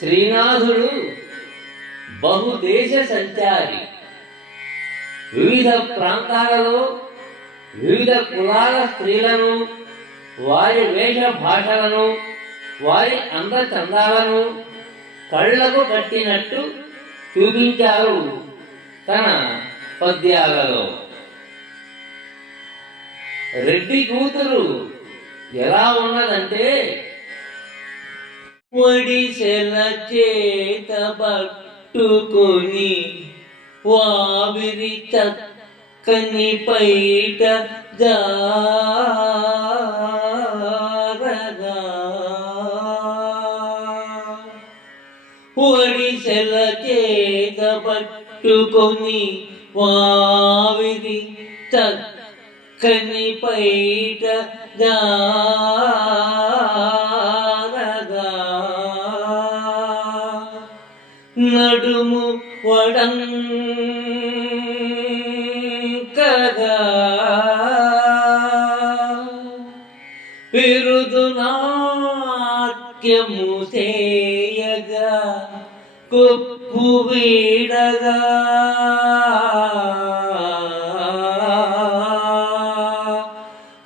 శ్రీనాథుడు బహుదేశ సంచారి. వివిధ ప్రాంతాలలో వివిధ కులాల స్త్రీలను, వారి వేష భాషలను, వారి అందచందాలను కళ్ళకు కట్టినట్టు చూపించారు తన పద్యాలలో. రెడ్డి కూతురు ఎలా ఉన్నదంటే, ఒడిసెల చేత పట్టుకొని వావిరి చక్కని పైట జారగా, ఒడిసెల చేత పట్టుకొని వావిరి చక్కని పైట జారగా, నడుము వడంకగా విరుదు నాట్యము చేయగా, కొప్పు వీడగా,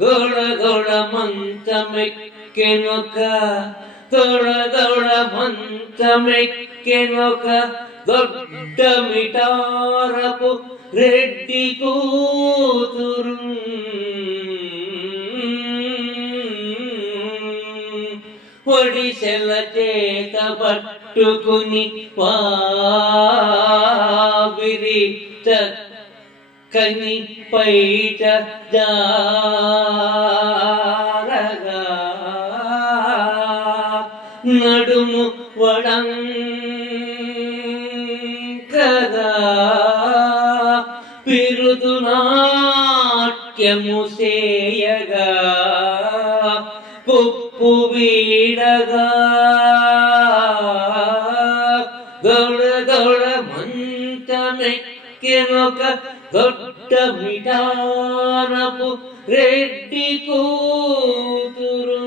గొడ గొడ మంచమెక్కెనొక, దొడ దొడ మంచమెక్కెనొక దొడ్డ మిటారపు రెడ్డి కూతురు. ఒడిసెల చేత పట్టుకుని వావిరి చక్కని పైట జారగా, నడుము వడంకగా పిరుదు నాట్యము చేయగా, కొప్పు వీడగా, దొడ దొడ మంచమెక్కెనొక దొడ్డ మిటారపు రెడ్డి కూతురు.